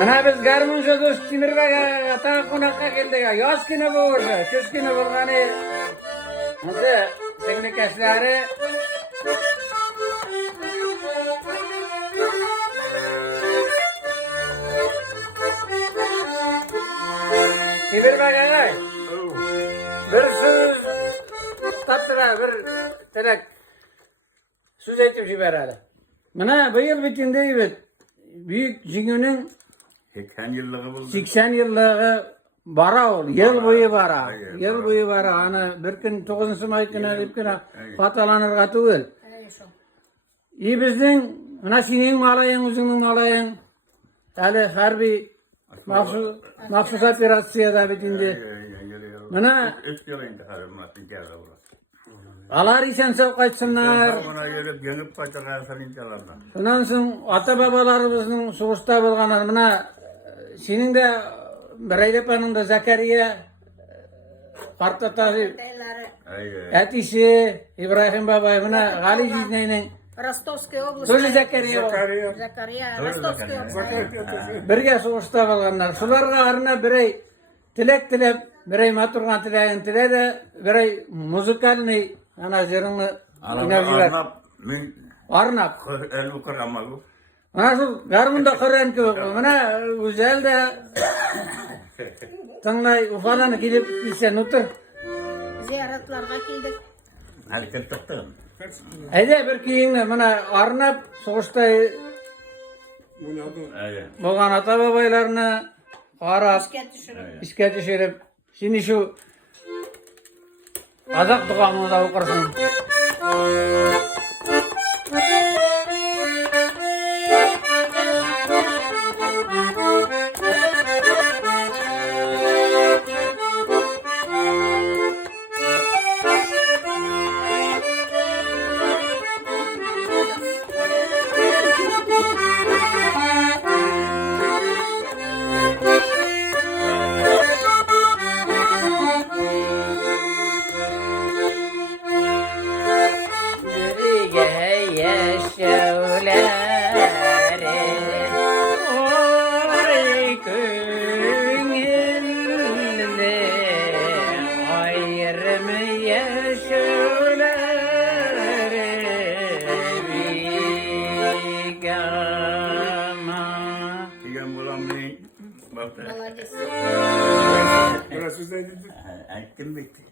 Mana biz garmuncha do'st Temirbaga ata qonaqqa keldik. Yoshgina bo'ldi, ko'chgina bo'lgani. Hozir singlikashlari Temirbaga bir so'z tatira bir tilak so'z aytib yuboradi. Mana bu yil bitganda büyük Jingo'ning 80 yıllığı buldu. 80 yillığı bara ol, yıl boyu bara. Yıl boyu bara. Ana bir gün 9. may günü dep gene fatalanırga tugul. Bizning mana sening malaying, o'zingning malaying hali harbiy maxsus operatsiyada bitindi. Mana alar isen sağ qaytsinlar. Bana gelip gelip kaçırarsan inşallah. Ondan soň ata babalarımızın soğuşta bolganlar mana senin de Biraylepanın da Zakariya Qartatasi Atisi İbrahim babay mana Gali Jizneyning Rostovskiy oblast. So'zi Zakariya Rostovskiy oblast. birge soğuşta bolganlar. Şularga arna biray tilek tilep, biray maturgan tileyin tilede, biray muzikalny ana jeringni oynap jiber. Arnap. El bu kırama bu. Mana şu garmunda qıran ki mana güzel de tınlay ufalanı gidip gitsen otur. Ziyaretlarga keldik. Hareket tuttum. Ayda bir kiyimle mana arnap soğuşta bolgan ata babaylarını qarap işke düşürüp şimdi şu azak duamını da okursın. Молодец. Ettim bitti.